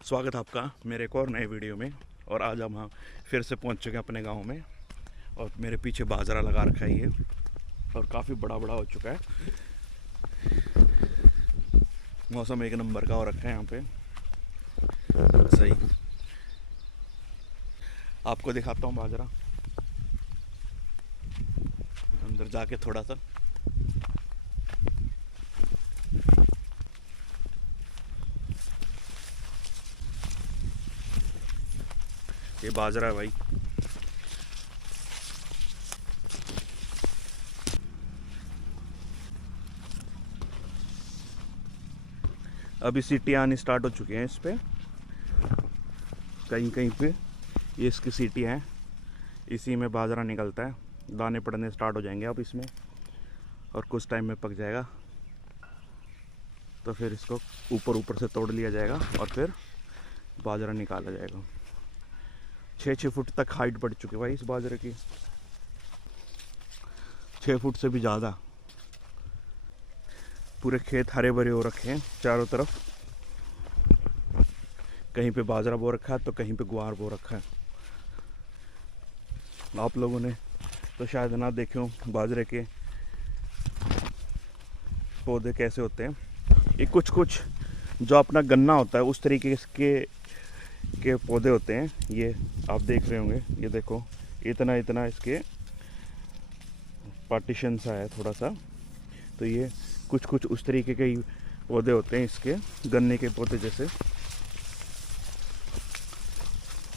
स्वागत है आपका मेरे एक और नए वीडियो में। और आज हम फिर से पहुंच चुके हैं अपने गांव में। और मेरे पीछे बाजरा लगा रखा है ये, और काफ़ी बड़ा बड़ा हो चुका है। मौसम एक नंबर का हो रखा है यहाँ पे। सही, आपको दिखाता हूँ बाजरा अंदर जाके थोड़ा सा। ये बाजरा है भाई। अभी सीटी आनी स्टार्ट हो चुकी हैं इस पे, कहीं कहीं पे ये इसकी सीटी हैं। इसी में बाजरा निकलता है, दाने पड़ने स्टार्ट हो जाएंगे अब इसमें, और कुछ टाइम में पक जाएगा। तो फिर इसको ऊपर ऊपर से तोड़ लिया जाएगा और फिर बाजरा निकाला जाएगा। 6 फुट तक हाइट बढ़ चुकी है भाई इस बाजरे की, 6 फुट से भी ज़्यादा। पूरे खेत हरे भरे हो रखे हैं चारों तरफ। कहीं पे बाजरा बो रखा है तो कहीं पे ग्वार बो रखा है। आप लोगों ने तो शायद ना देखे हो बाजरे के पौधे कैसे होते हैं। ये कुछ कुछ जो अपना गन्ना होता है उस तरीके के पौधे होते हैं। ये आप देख रहे होंगे, ये देखो इतना इतना इसके पार्टीशन सा है थोड़ा सा। तो ये कुछ कुछ उस तरीके के पौधे होते हैं इसके, गन्ने के पौधे जैसे।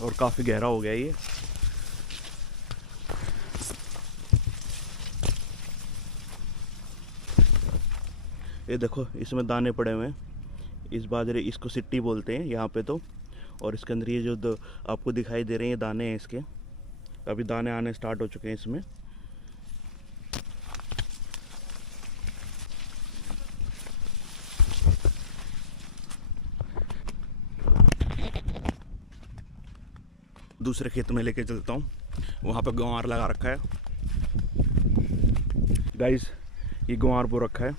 और काफ़ी गहरा हो गया ये देखो इसमें दाने पड़े हुए हैं। इस बाजरे, इसको सिट्टी बोलते हैं यहाँ पे तो। और इसके अंदर ये जो आपको दिखाई दे रहे हैं ये दाने हैं इसके। अभी दाने आने स्टार्ट हो चुके हैं इसमें। दूसरे खेत में लेके चलता हूँ, वहाँ पे गंवार लगा रखा है गाइस। ये गंवार बो रखा है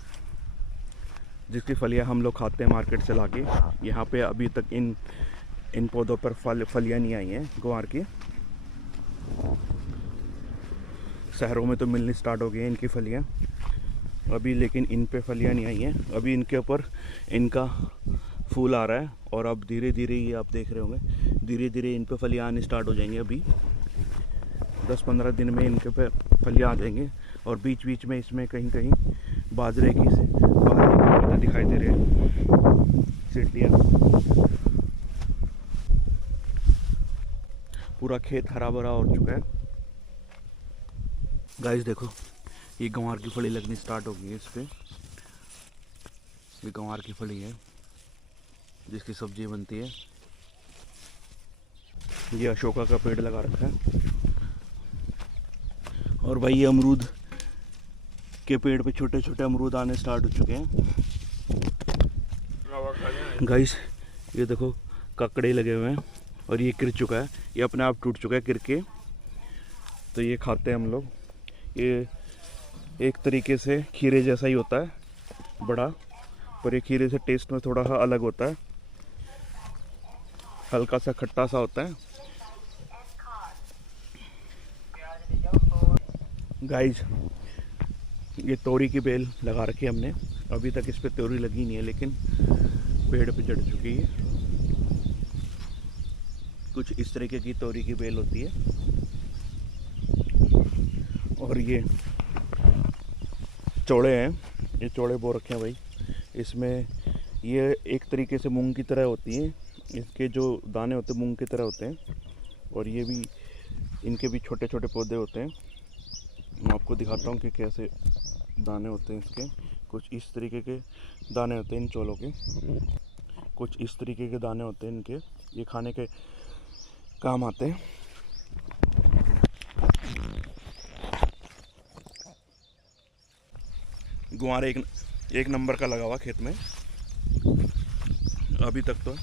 जिसकी फलियाँ हम लोग खाते हैं मार्केट से लाके। यहाँ पे अभी तक इन पौधों पर फलियाँ नहीं आई हैं गंवार की। शहरों में तो मिलनी स्टार्ट हो गई हैं इनकी फलियाँ अभी, लेकिन इन पे फलियाँ नहीं आई हैं अभी। इनके ऊपर इनका फूल आ रहा है और अब धीरे धीरे, ये आप देख रहे होंगे, धीरे धीरे इन पे फलियाँ आनी स्टार्ट हो जाएंगी। अभी 10-15 दिन में इनके पे फलियाँ आ जाएंगे। और बीच बीच में इसमें कहीं कहीं बाजरे की से पौधे दिखाई दे रहे हैं, सीढ़ियाँ। पूरा खेत हरा भरा हो चुका है गाइस। देखो ये गंवार की फली लगनी स्टार्ट हो गई है इस पे। ये गंवार की फली है जिसकी सब्जी बनती है। ये अशोका का पेड़ लगा रखा है। और भाई ये अमरूद के पेड़ पे छोटे छोटे अमरूद आने स्टार्ट हो चुके हैं गाइस। ये देखो ककड़े लगे हुए हैं और ये गिर चुका है, ये अपने आप टूट चुका है गिर के। तो ये खाते हैं हम लोग। ये एक तरीके से खीरे जैसा ही होता है बड़ा, पर ये खीरे से टेस्ट में थोड़ा सा अलग होता है, हल्का सा खट्टा सा होता है गाइस। ये तोरी की बेल लगा रखी है हमने। अभी तक इस पे तोरी लगी नहीं है लेकिन पेड़ पे चढ़ चुकी है। कुछ इस तरीके की तोरी की बेल होती है। और ये चौड़े हैं, ये चौड़े बो रखे हैं भाई। इसमें ये एक तरीके से मूंग की तरह होती है, इसके जो दाने होते हैं मूंग की तरह होते हैं। और ये भी, इनके भी छोटे छोटे पौधे होते हैं। मैं आपको दिखाता हूँ कि कैसे दाने होते हैं इसके। कुछ इस तरीके के दाने होते हैं इन चौलों के, कुछ इस तरीके के दाने होते हैं इनके। ये खाने के काम आते हैं। गुआर एक नंबर का लगा हुआ खेत में अभी तक। तो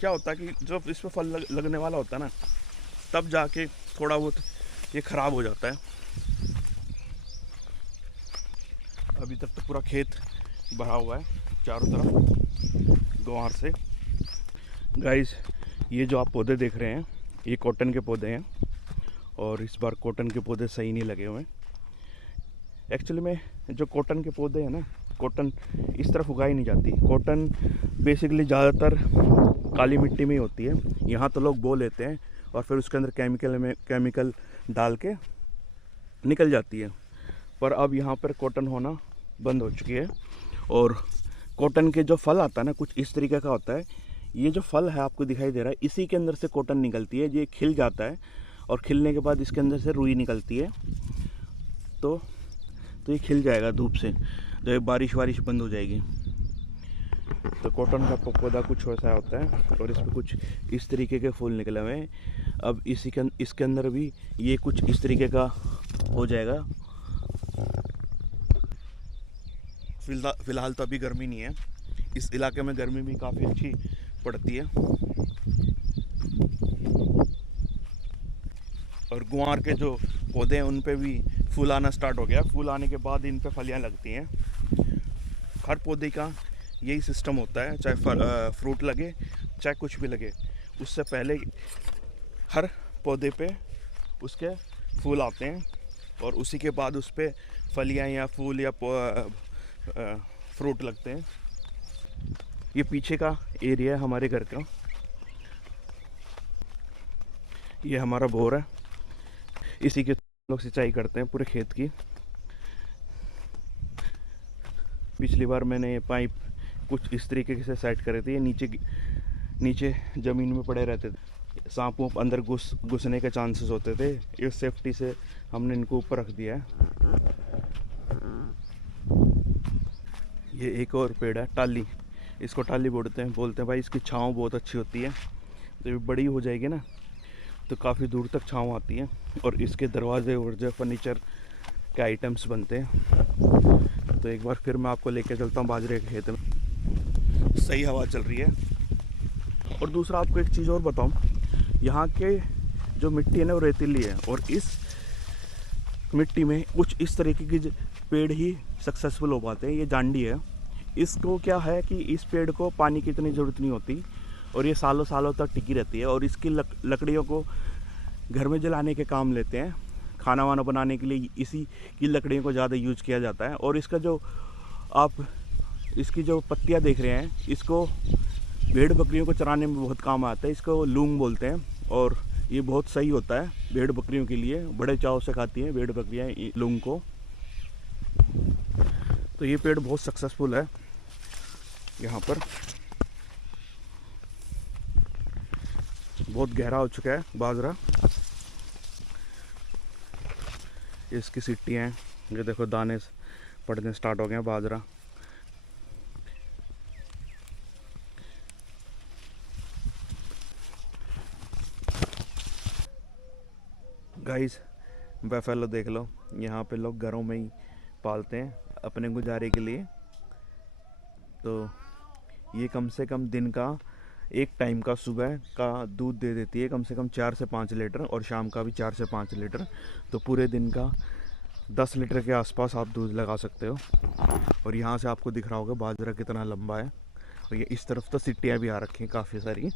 क्या होता है कि जब इस पर फल लगने वाला होता है ना, तब जाके थोड़ा बहुत ये ख़राब हो जाता है। अभी तक तो पूरा खेत भरा हुआ है। चारों तरफ गुआर से। गाइस, ये जो आप पौधे देख रहे हैं ये कॉटन के पौधे हैं, और इस बार कॉटन के पौधे सही नहीं लगे हुए। एक्चुअली में जो कॉटन के पौधे हैं ना, कॉटन इस तरफ उगाई नहीं जाती। कॉटन बेसिकली ज़्यादातर काली मिट्टी में ही होती है। यहाँ तो लोग बो लेते हैं और फिर उसके अंदर केमिकल डाल के निकल जाती है। पर अब यहाँ पर कॉटन होना बंद हो चुकी है। और कॉटन के जो फल आता है ना, कुछ इस तरीके का होता है। ये जो फल है आपको दिखाई दे रहा है, इसी के अंदर से कॉटन निकलती है। ये खिल जाता है और खिलने के बाद इसके अंदर से रुई निकलती है। तो ये खिल जाएगा धूप से, जब बारिश बंद हो जाएगी। तो कॉटन का पौधा कुछ ऐसा होता है, और इस पर कुछ इस तरीके के फूल निकले हुए हैं। अब इसके अंदर भी ये कुछ इस तरीके का हो जाएगा। फिलहाल तो अभी गर्मी नहीं है। इस इलाके में गर्मी भी काफ़ी अच्छी पड़ती है। और गुआर के जो पौधे हैं उन पे भी फूल आना स्टार्ट हो गया। फूल आने के बाद इन पे फलियां लगती हैं। हर पौधे का यही सिस्टम होता है, चाहे फ्रूट लगे चाहे कुछ भी लगे, उससे पहले हर पौधे पे उसके फूल आते हैं और उसी के बाद उस पर फलियां या फूल या फ्रूट लगते हैं। ये पीछे का एरिया है हमारे घर का। ये हमारा बोर है, इसी के लोग सिंचाई करते हैं पूरे खेत की। पिछली बार मैंने ये पाइप कुछ इस तरीके से सेट करे थे। ये नीचे ज़मीन में पड़े रहते थे, सांप वाप अंदर घुसने के चांसेस होते थे। इस सेफ्टी से हमने इनको ऊपर रख दिया है। ये एक और पेड़ है टाली, इसको टाली बोलते हैं भाई। इसकी छाँव बहुत अच्छी होती है। तो ये बड़ी हो जाएगी ना तो काफ़ी दूर तक छाँव आती है, और इसके दरवाजे और जो फर्नीचर के आइटम्स बनते हैं। तो एक बार फिर मैं आपको लेके चलता हूँ बाजरे के खेत में। सही हवा चल रही है। और दूसरा आपको एक चीज़ और बताऊँ, यहाँ के जो मिट्टी है ना वो रेतीली है, और इस मिट्टी में कुछ इस तरीके की पेड़ ही सक्सेसफुल हो पाते हैं। ये जांडी है, इसको क्या है कि इस पेड़ को पानी की इतनी ज़रूरत नहीं होती, और ये सालों सालों तक टिकी रहती है। और इसकी लकड़ियों को घर में जलाने के काम लेते हैं। खाना वाना बनाने के लिए इसी की लकड़ियों को ज़्यादा यूज किया जाता है। और इसका जो आप इसकी जो पत्तियां देख रहे हैं, इसको भेड़ बकरियों को चराने में बहुत काम आता है। इसको लूंग बोलते हैं, और ये बहुत सही होता है भेड़ बकरियों के लिए। बड़े चाव से खाती हैं भेड़ बकरियाँ लूंग को। तो ये पेड़ बहुत सक्सेसफुल है यहाँ पर। बहुत गहरा हो चुका है बाजरा। इसकी सिट्टियाँ हैं, ये देखो दाने पड़ने स्टार्ट हो गए हैं बाजरा। गाइस, बफेलो देख लो, यहाँ पे लोग घरों में ही पालते हैं अपने गुजारे के लिए। तो ये कम से कम दिन का एक टाइम का सुबह का दूध दे देती है कम से कम 4 से 5 लीटर, और शाम का भी 4 से 5 लीटर। तो पूरे दिन का 10 लीटर के आसपास आप दूध लगा सकते हो। और यहाँ से आपको दिख रहा होगा बाजरा कितना लंबा है। और ये इस तरफ तो सिट्टियाँ भी आ रखी हैं काफ़ी सारी।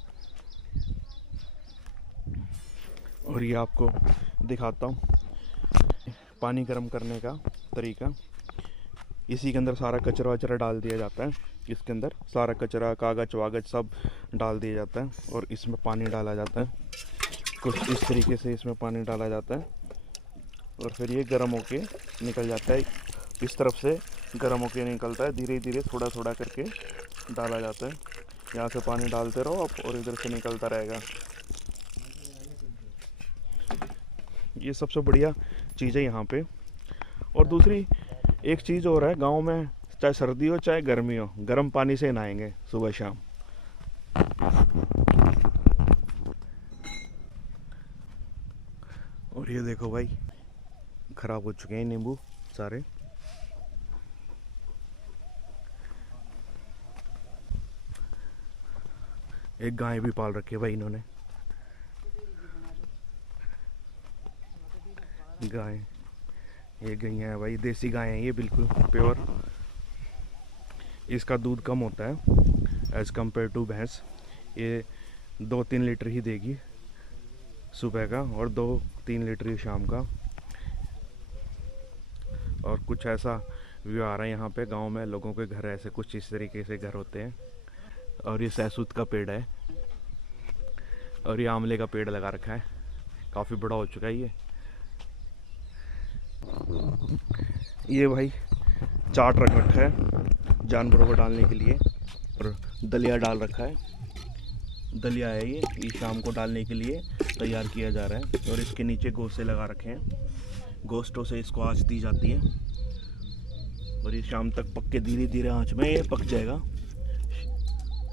और ये आपको दिखाता हूँ पानी गर्म करने का तरीका। इसी के अंदर सारा कचरा वचरा डाल दिया जाता है। इसके अंदर सारा कचरा, कागज वागज सब डाल दिया जाता है, और इसमें पानी डाला जाता है। कुछ इस तरीके से इसमें पानी डाला जाता है, और फिर ये गर्म होके निकल जाता है। इस तरफ से गर्म होके निकलता है, धीरे धीरे थोड़ा थोड़ा करके डाला जाता है। यहाँ से पानी डालते रहो आप, और इधर से निकलता रहेगा। ये सबसे बढ़िया चीज़ है यहाँ पे। और दूसरी एक चीज़ और है, गांव में चाहे सर्दी हो चाहे गर्मी हो, गर्म पानी से नहाएंगे सुबह शाम। और ये देखो भाई, खराब हो चुके हैं नींबू सारे। एक गाय भी पाल रखी है भाई इन्होंने। गाय, ये गैया है भाई, देसी गाय है ये, बिल्कुल प्योर। इसका दूध कम होता है एज़ कम्पेयर टू भैंस। ये 2-3 लीटर ही देगी सुबह का और 2-3 लीटर ही शाम का। और कुछ ऐसा व्यू आ रहा है यहाँ पे। गांव में लोगों के घर ऐसे कुछ इस तरीके से घर होते हैं। और ये सहसूत का पेड़ है और ये आंवले का पेड़ लगा रखा है, काफ़ी बड़ा हो चुका है ये भाई चाट रख रखा है जानवरों को डालने के लिए और दलिया डाल रखा है। दलिया है ये शाम को डालने के लिए तैयार किया जा रहा है। और इसके नीचे गोश्ते लगा रखे हैं, गोश्तों से इसको आँच दी जाती है और ये शाम तक पक के धीरे धीरे आँच में ये पक जाएगा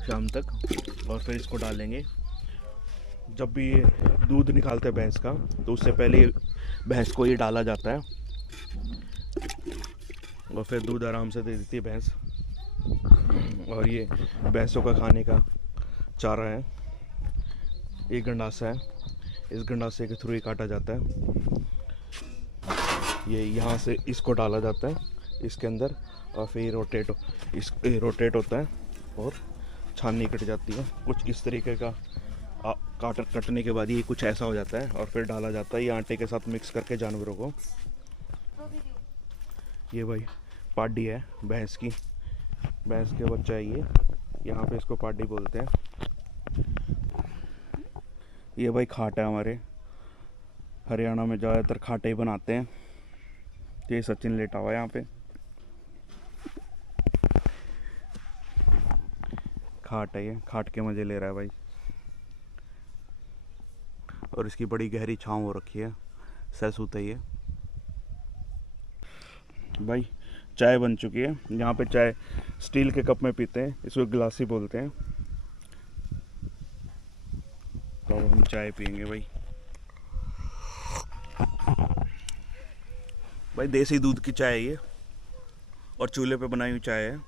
शाम तक। और फिर इसको डालेंगे। जब भी ये दूध निकालते हैं भैंस का तो उससे पहले भैंस को ये डाला जाता है और फिर दूध आराम से दे देती है भैंस। और ये भैंसों का खाने का चारा है, एक गंडासा है, इस गंडासे के थ्रू ही काटा जाता है। ये यहाँ से इसको डाला जाता है इसके अंदर और फिर रोटेट होता है और छाननी कट जाती है। कुछ इस तरीके का कटने के बाद ये कुछ ऐसा हो जाता है और फिर डाला जाता है ये आटे के साथ मिक्स करके जानवरों को। ये भाई पाडी है भैंस की, भैंस के बच्चा है ये, यहाँ पे इसको पाडी बोलते हैं। ये भाई खाट है, हमारे हरियाणा में ज़्यादातर खाटे ही बनाते हैं। ये सचिन लेटा हुआ है यहाँ पे, खाट है ये, खाट के मज़े ले रहा है भाई। और इसकी बड़ी गहरी छांव हो रखी है, सहसूत है ये। भाई चाय बन चुकी है, यहाँ पे चाय स्टील के कप में पीते हैं, इसको गिलासी बोलते हैं। तो अब हम चाय पियेंगे भाई देसी दूध की चाय है ये और चूल्हे पे बनाई हुई चाय है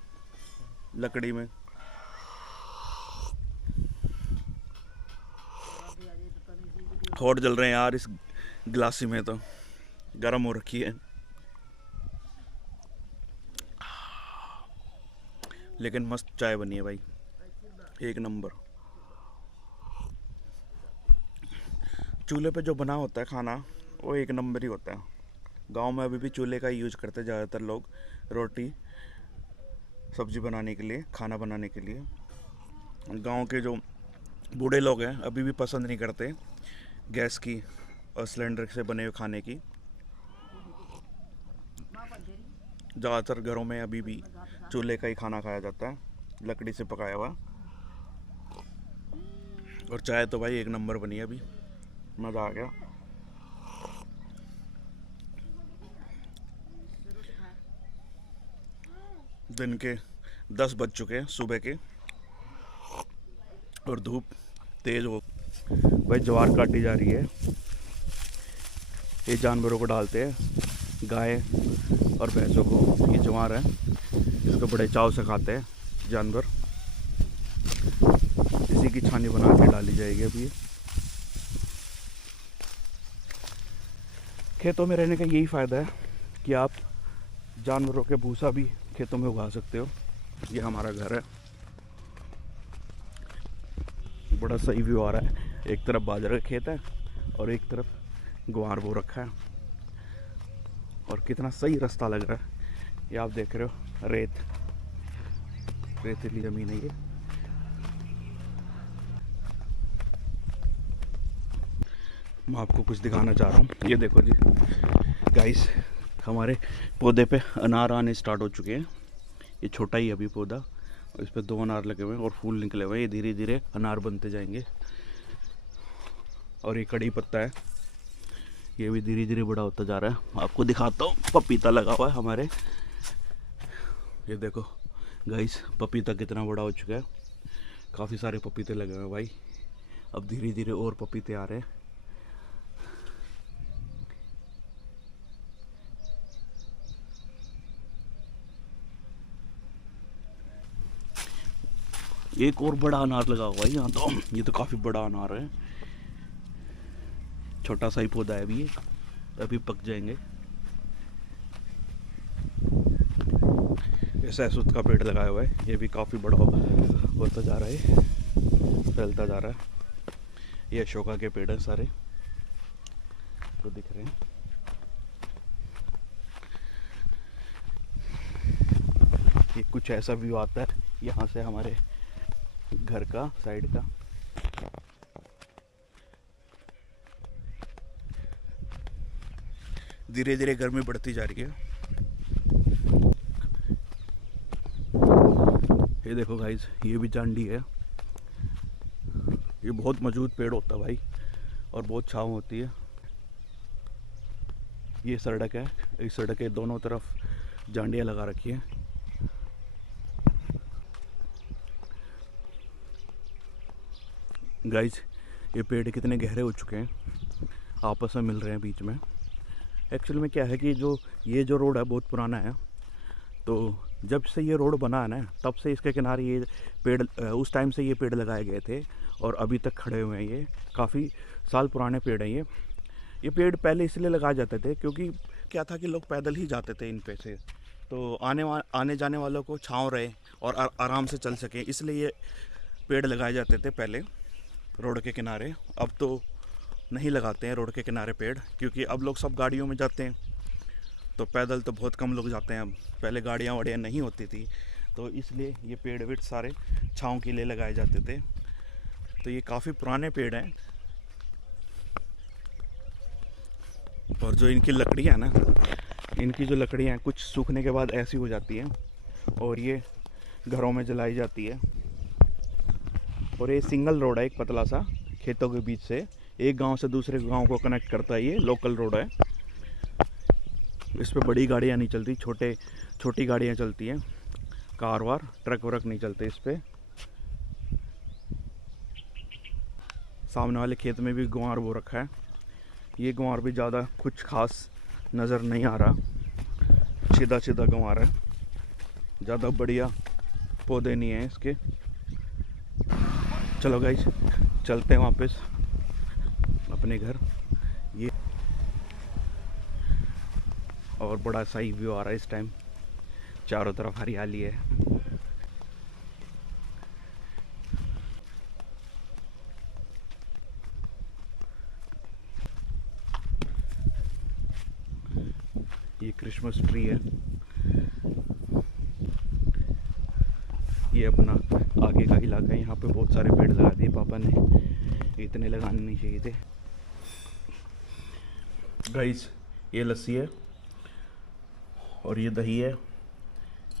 लकड़ी में। होठ जल रहे हैं यार इस गिलासी में, तो गर्म हो रखी है लेकिन मस्त चाय बनी है भाई, एक नंबर। चूल्हे पे जो बना होता है खाना वो एक नंबर ही होता है। गांव में अभी भी चूल्हे का यूज़ करते हैं ज़्यादातर लोग, रोटी सब्ज़ी बनाने के लिए, खाना बनाने के लिए। गांव के जो बूढ़े लोग हैं अभी भी पसंद नहीं करते गैस की और सिलेंडर से बने हुए खाने की। ज़्यादातर घरों में अभी भी चूल्हे का ही खाना खाया जाता है, लकड़ी से पकाया हुआ। और चाय तो भाई एक नंबर बनी है, अभी मज़ा आ गया। दिन के 10 बज चुके हैं सुबह के और धूप तेज़ हो भाई। ज्वार काटी जा रही है, ये जानवरों को डालते हैं, गाय और भैंसों को। ये ज्वार है, इसको बड़े चाव से खाते हैं जानवर। इसी की छानी बना के डाली जाएगी अभी। खेतों में रहने का यही फ़ायदा है कि आप जानवरों के भूसा भी खेतों में उगा सकते हो। ये हमारा घर है, बड़ा सही व्यू आ रहा है। एक तरफ बाजरा का खेत है और एक तरफ ग्वार बो रखा है और कितना सही रास्ता लग रहा है। ये आप देख रहे हो, रेतीली ज़मीन है ये। मैं आपको कुछ दिखाना चाह रहा हूँ। ये देखो जी गाइस, हमारे पौधे पे अनार आने स्टार्ट हो चुके हैं। ये छोटा ही अभी पौधा, इस पे 2 अनार लगे हुए हैं और फूल निकले हुए हैं। ये धीरे धीरे अनार बनते जाएंगे। और ये कड़ी पत्ता है, ये भी धीरे धीरे बड़ा होता जा रहा है। आपको दिखाता हूँ, पपीता लगा हुआ है हमारे। ये देखो गाइस, पपीता कितना बड़ा हो चुका है। काफ़ी सारे पपीते लगे हुए हैं भाई। अब धीरे धीरे और पपीते आ रहे हैं। एक और बड़ा अनार लगा हुआ है यहाँ तो। ये तो काफ़ी बड़ा अनार है, छोटा सा ही पौधा है अभी, अभी पक जाएंगे। ये सैसुत का पेड़ लगाया हुआ है, ये भी काफ़ी बड़ा होता जा रहा है, फैलता जा रहा है। ये अशोका के पेड़ हैं सारे तो दिख रहे हैं। ये कुछ ऐसा व्यू आता है यहाँ से हमारे घर का, साइड का। धीरे धीरे गर्मी बढ़ती जा रही है। ये देखो गाइस, ये भी जांडी है। ये बहुत मजबूत पेड़ होता है भाई, और बहुत छांव होती है। ये सड़क है, इस सड़क के दोनों तरफ जांडियाँ लगा रखी है। गाइस, ये पेड़ कितने गहरे हो चुके हैं, आपस में मिल रहे हैं बीच में। एक्चुअल में क्या है कि ये जो रोड है बहुत पुराना है, तो जब से ये रोड बना है ना, तब से इसके किनारे ये पेड़, उस टाइम से ये पेड़ लगाए गए थे और अभी तक खड़े हुए हैं। ये काफ़ी साल पुराने पेड़ हैं। ये पेड़ पहले इसलिए लगाए जाते थे क्योंकि क्या था कि लोग पैदल ही जाते थे इन पे से, तो आने जाने वालों को छाँव रहे और आराम से चल सके, इसलिए ये पेड़ लगाए जाते थे पहले रोड के किनारे। अब तो नहीं लगाते हैं रोड के किनारे पेड़, क्योंकि अब लोग सब गाड़ियों में जाते हैं, तो पैदल तो बहुत कम लोग जाते हैं। अब पहले गाड़ियाँ वाड़ियाँ नहीं होती थी, तो इसलिए ये पेड़ वेड़ सारे छाँव के लिए लगाए जाते थे। तो ये काफ़ी पुराने पेड़ हैं। और जो इनकी लकड़ियाँ हैं ना, इनकी जो लकड़ियाँ हैं कुछ सूखने के बाद ऐसी हो जाती हैं और ये घरों में जलाई जाती है। और ये सिंगल रोड है, एक पतला सा, खेतों के बीच से एक गांव से दूसरे गांव को कनेक्ट करता है। ये लोकल रोड है, इस पे बड़ी गाड़ियाँ नहीं चलती, छोटी गाड़ियाँ चलती हैं, कार वार ट्रक व्रक नहीं चलते इस पे। सामने वाले खेत में भी गुआर बो रखा है। ये गुआर भी ज़्यादा कुछ खास नज़र नहीं आ रहा, सीधा सीधा गुआर है, ज़्यादा बढ़िया पौधे नहीं हैं इसके। चलो गाइस, चलते हैं वापस अपने घर। ये और बड़ा सही व्यू आ रहा है इस टाइम, चारों तरफ हरियाली है। ये क्रिसमस ट्री है, ये अपना आगे का इलाका है। यहाँ पे बहुत सारे पेड़ लगा दिए पापा ने, इतने लगाने नहीं चाहिए थे। गाइस, ये लस्सी है और ये दही है,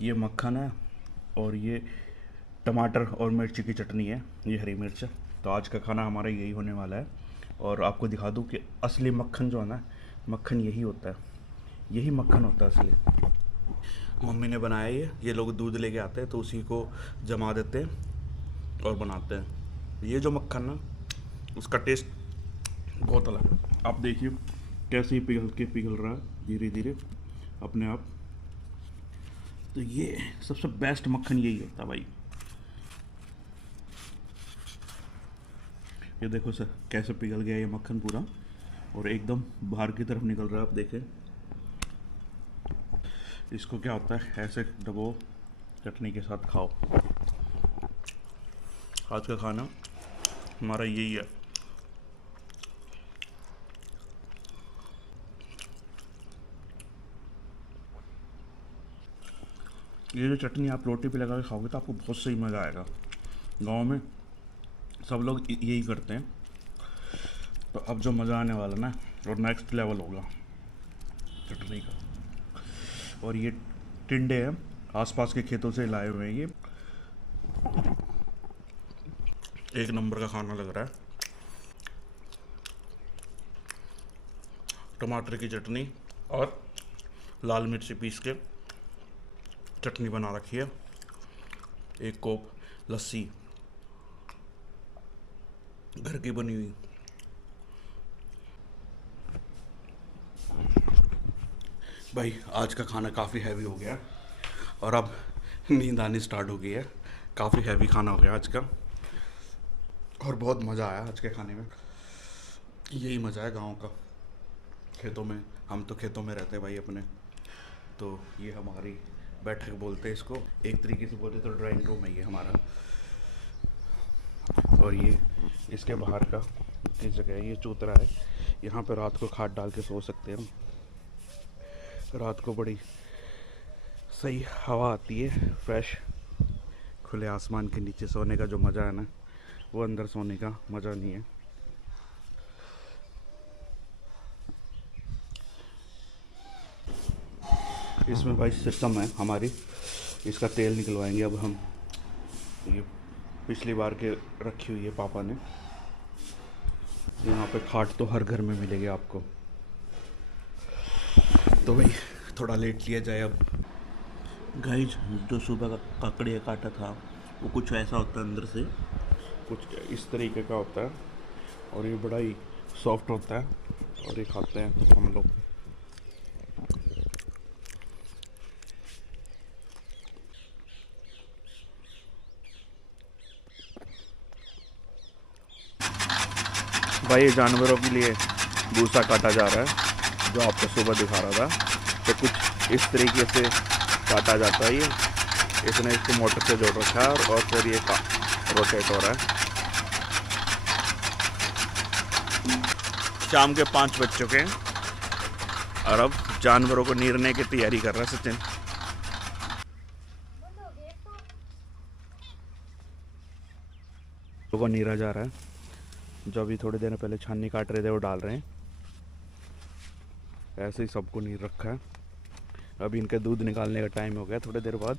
ये मक्खन है और ये टमाटर और मिर्ची की चटनी है, ये हरी मिर्च। तो आज का खाना हमारा यही होने वाला है। और आपको दिखा दूँ कि असली मक्खन जो है ना, मक्खन यही होता है, यही मक्खन होता है असली। मम्मी ने बनाया ये लोग दूध लेके आते हैं तो उसी को जमा देते हैं और बनाते हैं। ये जो मक्खन ना, उसका टेस्ट बहुत अलग है। आप देखिए कैसे ही पिघल रहा है धीरे धीरे अपने आप। तो ये सबसे बेस्ट मक्खन यही होता है भाई। ये देखो सर कैसे पिघल गया ये मक्खन पूरा, और एकदम बाहर की तरफ निकल रहा है। आप देखें, इसको क्या होता है, ऐसे डबो चटनी के साथ खाओ। आज का खाना हमारा यही है। ये जो चटनी आप रोटी पे लगा के खाओगे तो आपको बहुत सही मज़ा आएगा। गांव में सब लोग यही करते हैं। तो अब जो मज़ा आने वाला ना, और नेक्स्ट लेवल होगा चटनी का। और ये टिंडे हैं, आसपास के खेतों से लाए हुए हैं। ये एक नंबर का खाना लग रहा है। टमाटर की चटनी और लाल मिर्ची पीस के चटनी बना रखी है, एक कोप लस्सी घर की बनी हुई। भाई आज का खाना काफ़ी हैवी हो गया और अब नींद आनी स्टार्ट हो गई है। काफ़ी हैवी खाना हो गया आज का, और बहुत मज़ा आया आज के खाने में। यही मज़ा है गांव का, खेतों में। हम तो खेतों में रहते हैं भाई अपने। तो ये हमारी बैठक बोलते हैं इसको, एक तरीके से बोलते तो ड्राइंग रूम है ये हमारा। और ये इसके बाहर का इस जगह है, ये चूतरा है, यहाँ पे रात को खाट डाल के सो सकते हैं हम। रात को बड़ी सही हवा आती है, फ्रेश, खुले आसमान के नीचे सोने का जो मज़ा है ना, वो अंदर सोने का मज़ा नहीं है। इसमें भाई सिस्टम है हमारी, इसका तेल निकलवाएंगे अब हम। ये पिछली बार के रखी हुई है पापा ने। यहाँ पे खाट तो हर घर में मिलेगी आपको। तो भाई थोड़ा लेट लिया जाए अब। गाइस, जो सुबह का काकड़िया काटा था वो कुछ ऐसा होता है, अंदर से कुछ इस तरीके का होता है और ये बड़ा ही सॉफ्ट होता है और ये खाते हैं हम लोग। भाई ये जानवरों के लिए भूसा काटा जा रहा है, जो आपको सुबह दिखा रहा था। तो कुछ इस तरीके से काटा जाता है ये, इसने इसको मोटर से जोड़ रखा है और फिर ये रोटेट हो रहा है। शाम के 5 बज चुके हैं और अब जानवरों को नीरने की तैयारी कर रहा है सचिन। को नीरा जा रहा है, जो अभी थोड़ी देर पहले छानी काट रहे थे वो डाल रहे हैं। ऐसे ही सबको नीर रखा है। अभी इनके दूध निकालने का टाइम हो गया थोड़ी देर बाद।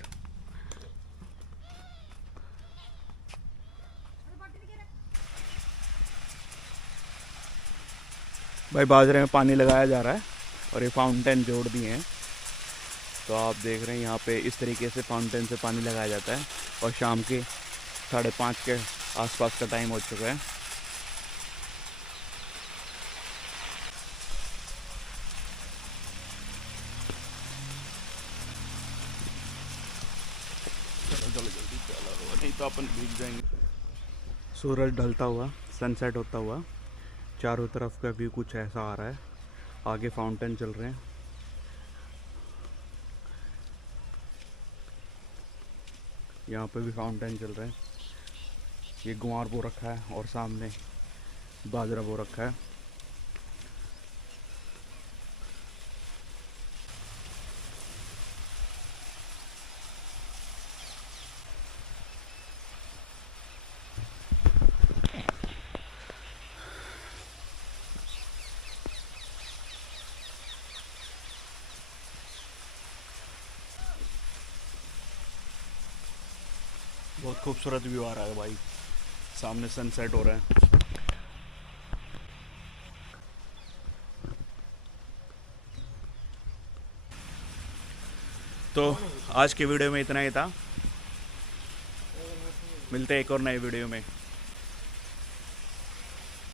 भाई बाजरे में पानी लगाया जा रहा है और ये फाउंटेन जोड़ दिए हैं, तो आप देख रहे हैं यहाँ पे इस तरीके से फाउंटेन से पानी लगाया जाता है। और शाम के 5:30 के आसपास का टाइम हो चुका है। चलो जल्दी चलो, नहीं तो अपन भीग जाएंगे। सूरज ढलता हुआ, सनसेट होता हुआ, चारों तरफ का व्यू कुछ ऐसा आ रहा है। आगे फाउंटेन चल रहे हैं, यहाँ पे भी फाउंटेन चल रहे हैं। ये गुआर बो रखा है और सामने बाजरा बो रखा है। बहुत खूबसूरत व्यू आ रहा है भाई, सामने सनसेट हो रहा है। तो आज के वीडियो में इतना ही था, मिलते हैं एक और नए वीडियो में।